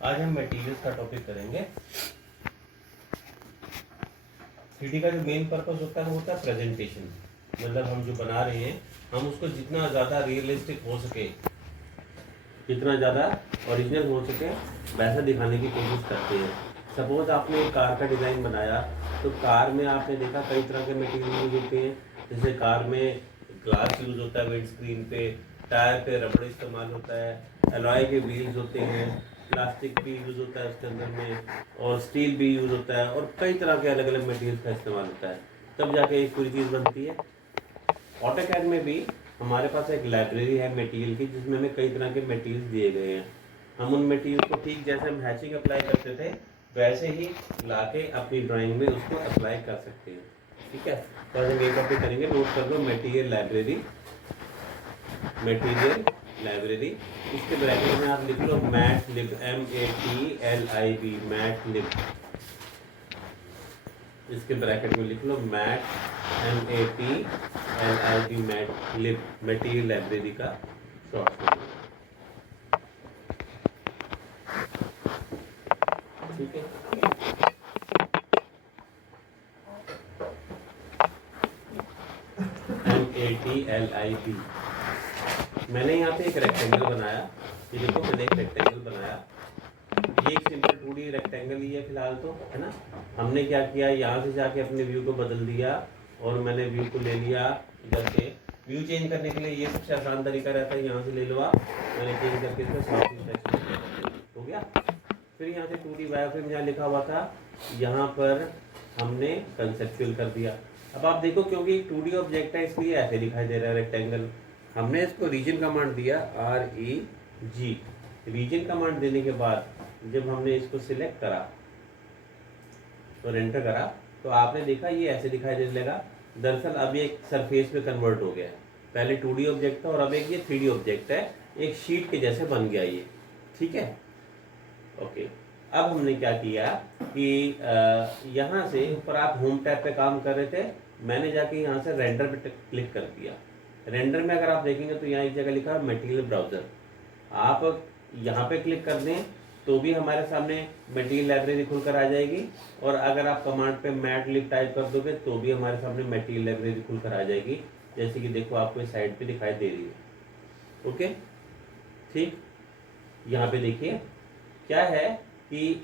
आज हम मटेरियल्स का टॉपिक करेंगे। 3D का जो मेन पर्पस होता है वो होता है प्रेजेंटेशन। मतलब हम जो बना रहे हैं हम उसको जितना ज़्यादा रियलिस्टिक हो सके, जितना ज़्यादा ओरिजिनल हो सके वैसा दिखाने की कोशिश करते हैं। सपोज आपने एक कार का डिज़ाइन बनाया तो कार में आपने देखा कई तरह के मटेरियल यूज होते हैं। जैसे कार में ग्लास यूज होता है, विंड स्क्रीन पे, टायर पे रबड़ इस्तेमाल होता है, एलॉय के व्हील्स होते हैं, प्लास्टिक भी यूज होता है उसके अंदर में, और स्टील भी यूज होता है, और कई तरह के अलग अलग मटेरियल का इस्तेमाल होता है, तब जाके एक पूरी चीज़ बनती है। ऑटोकैड में भी हमारे पास एक लाइब्रेरी है मटेरियल की, जिसमें हमें कई तरह के मटेरियल दिए गए हैं। हम उन मटेरियल को ठीक जैसे हम हैचिंग अप्लाई करते थे वैसे ही लाके अपनी ड्राइंग में उसको अप्लाई कर सकते हैं। ठीक है, तो आज हम ये टॉपिक करेंगे। नोट कर लो, मटेरियल लाइब्रेरी। मटेरियल लाइब्रेरी, इसके ब्रैकेट में आप लिख लो मैटलिब, MATLIB, मैटलिब। इसके ब्रैकेट में लिख लो MATLIB, मैटलिब, मटेरियल लाइब्रेरी का शॉर्ट फॉर्म। ठीक है, MATLIB। मैंने यहाँ पे एक रेक्टेंगल बनाया। ये देखो, मैंने एक रेक्टेंगल बनाया। ये एक सिंपल 2D रेक्टेंगल ही है फिलहाल तो, है ना। हमने क्या किया, यहाँ से जाके अपने व्यू को बदल दिया और मैंने व्यू को ले लिया इधर से। व्यू चेंज करने के लिए ये सबसे आसान तरीका रहता है, यहाँ से ले लो आप, मैंने चेंज करके इसको साउथ ईस्ट हो गया। फिर यहाँ से 2D वायरफ्रेम जहाँ लिखा हुआ था यहाँ पर हमने कंसेप्चुअल कर दिया। अब आप देखो, क्योंकि 2D ऑब्जेक्ट है इसलिए ऐसे दिखाई दे रहा है रेक्टेंगल। हमने इसको रीजन कमांड दिया, REG। रीजन कमांड देने के बाद जब हमने इसको सिलेक्ट करा और एंटर करा तो आपने देखा ये ऐसे दिखाई देने लगा। दरअसल अब ये एक सरफेस में कन्वर्ट हो गया है। पहले 2D ऑब्जेक्ट था और अब एक ये 3D ऑब्जेक्ट है, एक शीट के जैसे बन गया ये। ठीक है, ओके। अब हमने क्या किया कि यहाँ से ऊपर आप होम टैब पे काम कर रहे थे, मैंने जाके यहाँ से रेंडर पे क्लिक कर दिया। रेंडर में अगर आप देखेंगे तो यहाँ एक जगह लिखा है मटेरियल ब्राउजर। आप यहाँ पे क्लिक कर दें तो भी हमारे सामने मटेरियल लाइब्रेरी खुलकर आ जाएगी, और अगर आप कमांड पे मैटलिब टाइप कर दोगे तो भी हमारे सामने मटेरियल लाइब्रेरी खुलकर आ जाएगी, जैसे कि देखो आपको इस साइड पे दिखाई दे रही है। ओके, ठीक। यहाँ पे देखिए क्या है कि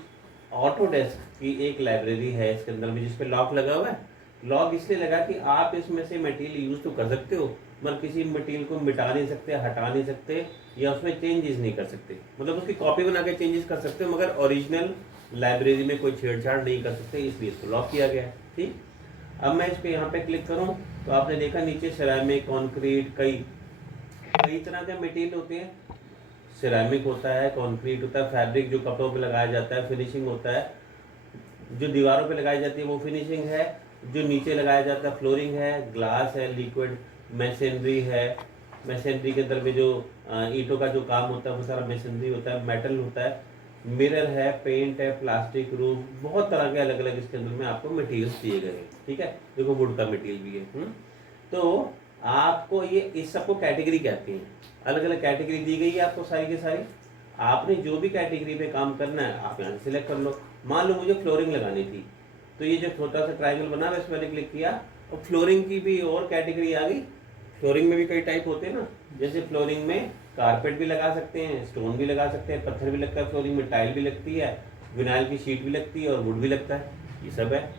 ऑटोडेस्क की एक लाइब्रेरी है इसके अंदर में, जिसपे लॉक लगा हुआ है। लॉक इसलिए लगा कि आप इसमें से मटेरियल यूज तो कर सकते हो, मगर किसी मटेरियल को मिटा नहीं सकते, हटा नहीं सकते, या उसमें चेंजेस नहीं कर सकते। मतलब उसकी कॉपी बना के चेंजेस कर सकते हो, मगर ओरिजिनल लाइब्रेरी में कोई छेड़छाड़ नहीं कर सकते, इसलिए इसको लॉक किया गया है। ठीक, अब मैं इस पर यहाँ पे क्लिक करूँ तो आपने देखा नीचे सिरेमिक, कॉन्क्रीट, कई तरह के मटेरियल होते हैं। सिरेमिक होता है, कंक्रीट होता है, फैब्रिक जो कपड़ों पे लगाया जाता है, फिनिशिंग होता है, जो दीवारों पे लगाई जाती है वो फिनिशिंग है, जो नीचे लगाया जाता है फ्लोरिंग है, ग्लास है, लिक्विड मैसनरी है। मैसनरी के अंदर में जो ईंटों का जो काम होता है वो सारा मैसनरी होता है, मेटल होता है, मिरर है, पेंट है, प्लास्टिक, रूफ, बहुत तरह के अलग अलग इसके अंदर में आपको मटेरियल्स दिए गए हैं। ठीक है, देखो वुड का मटेरियल भी है। तो आपको ये इस सबको कैटेगरी कहते हैं। अलग अलग कैटेगरी दी गई है आपको सारी की सारी। आपने जो भी कैटेगरी पे काम करना है आप यहाँ से सिलेक्ट कर लो। मान लो मुझे फ्लोरिंग लगानी थी, तो ये जो छोटा सा ट्राइंगल बना है इस पर क्लिक किया और फ्लोरिंग की भी और कैटेगरी आ गई। फ्लोरिंग में भी कई टाइप होते हैं ना, जैसे फ्लोरिंग में कारपेट भी लगा सकते हैं, स्टोन भी लगा सकते हैं, पत्थर भी लगता है, फ्लोरिंग में टाइल भी लगती है, विनाइल की शीट भी लगती है और वुड भी लगता है, ये सब है।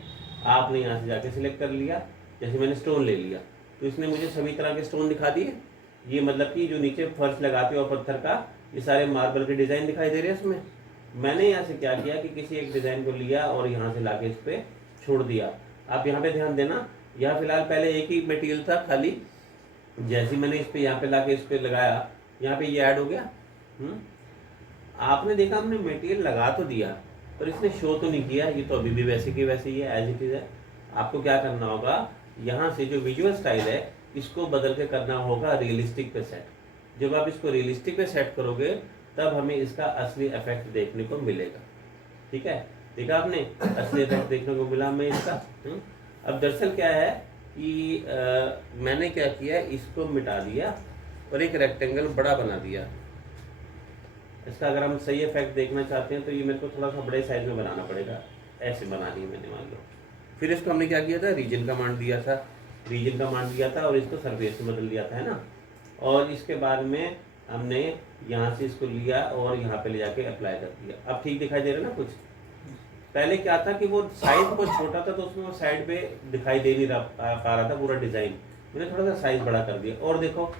आपने यहाँ से जाके सिलेक्ट कर लिया। जैसे मैंने स्टोन ले लिया तो इसने मुझे सभी तरह के स्टोन दिखा दिए। ये मतलब कि जो नीचे फर्श लगाते हो पत्थर का, ये सारे मार्बल के डिजाइन दिखाई दे रहे हैं इसमें। मैंने यहाँ से क्या किया कि किसी एक डिजाइन को लिया और यहाँ से लाके इस पे छोड़ दिया। आप यहाँ पे ध्यान देना, यहाँ फिलहाल पहले एक ही मटेरियल था खाली, जैसे मैंने इस पे यहाँ पे लाके इस पे लगाया, यहाँ पे ये ऐड हो गया। आपने देखा हमने मटेरियल लगा तो दिया पर इसने शो तो नहीं किया, ये तो अभी भी वैसे की वैसे ही है, एज इट इज है। आपको क्या करना होगा, यहाँ से जो विजुअल स्टाइल है इसको बदल के करना होगा रियलिस्टिक पे सेट। जब आप इसको रियलिस्टिक पे सेट करोगे तब हमें इसका असली इफेक्ट देखने को मिलेगा। ठीक है, देखा आपने असली इफेक्ट देखने को मिला हमें इसका। अब दरअसल क्या है कि मैंने क्या किया, इसको मिटा दिया और एक रेक्टेंगल बड़ा बना दिया। इसका अगर हम सही इफेक्ट देखना चाहते हैं तो ये मेरे को थोड़ा सा बड़े साइज में बनाना पड़ेगा। ऐसे बना ली मैंने, मान लो। फिर इसको हमने क्या किया था, रीजन कमांड दिया था, रीजन कमांड दिया था और इसको सरफेस में बदल दिया था, है ना। और इसके बाद में हमने यहाँ से इसको लिया और यहाँ पे ले जाके अप्लाई कर दिया। अब ठीक दिखाई दे रहा है ना कुछ। पहले क्या था कि वो साइज बहुत छोटा था तो उसमें वो साइड पे दिखाई दे नहीं पा रहा था पूरा डिज़ाइन। मैंने थोड़ा सा साइज बड़ा कर दिया। और देखो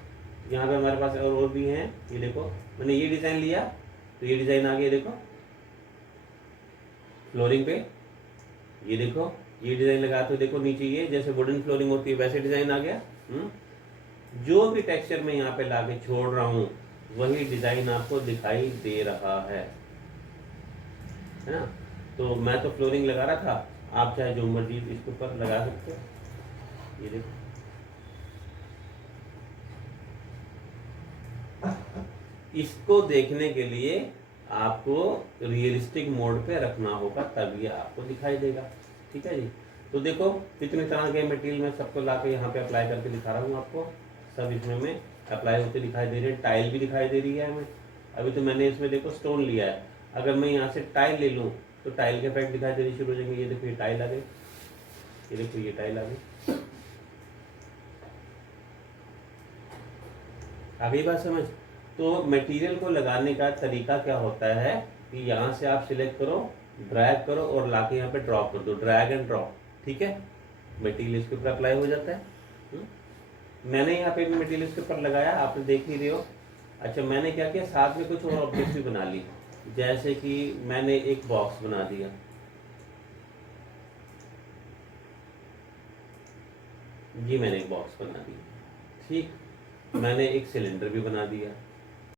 यहाँ पे हमारे पास और भी हैं। ये देखो मैंने ये डिज़ाइन लिया तो ये डिज़ाइन आ गया, देखो फ्लोरिंग पे। ये देखो ये डिज़ाइन लगा तो देखो नीचे ये जैसे वुडन फ्लोरिंग होती है वैसे डिज़ाइन आ गया। जो भी टेक्सचर मैं यहाँ पे लाके छोड़ रहा हूँ वही डिज़ाइन आपको दिखाई दे रहा है ना। तो मैं तो फ्लोरिंग लगा रहा था, आप चाहे जो मर्जी इसके ऊपर लगा सकते हो। ये देखो इसको देखने के लिए आपको रियलिस्टिक मोड पे रखना होगा, तब ये आपको दिखाई देगा। ठीक है जी। तो देखो कितने तरह के मटेरियल मैं सबको लाके यहाँ पे अप्लाई करके दिखा रहा हूँ आपको। सब इसमें में अप्लाई होते दिखाई दे रहे हैं। टाइल भी दिखाई दे रही है हमें। अभी तो मैंने इसमें देखो स्टोन लिया है, अगर मैं यहाँ से टाइल ले लूँ तो टाइल के इफेक्ट दिखाई देने शुरू हो जाएंगे। ये देखो ये टाइल आ गई, ये देखो ये टाइल आ गई। आ गई बात समझ। तो मटेरियल को लगाने का तरीका क्या होता है कि यहाँ से आप सिलेक्ट करो, ड्रैग करो और लाके यहाँ पे ड्रॉप कर दो, ड्रैग एंड ड्रॉप। ठीक है, मटेरियल इसके ऊपर अप्लाई हो जाता है। मैंने यहाँ पे भी मटेरियल इसके ऊपर लगाया, आपने देख ही रहे हो। अच्छा मैंने क्या किया, साथ में कुछ और ऑब्जेक्ट भी बना ली। जैसे कि मैंने एक बॉक्स बना दिया, ये मैंने एक बॉक्स बना दिया। ठीक, मैंने एक सिलेंडर भी बना दिया।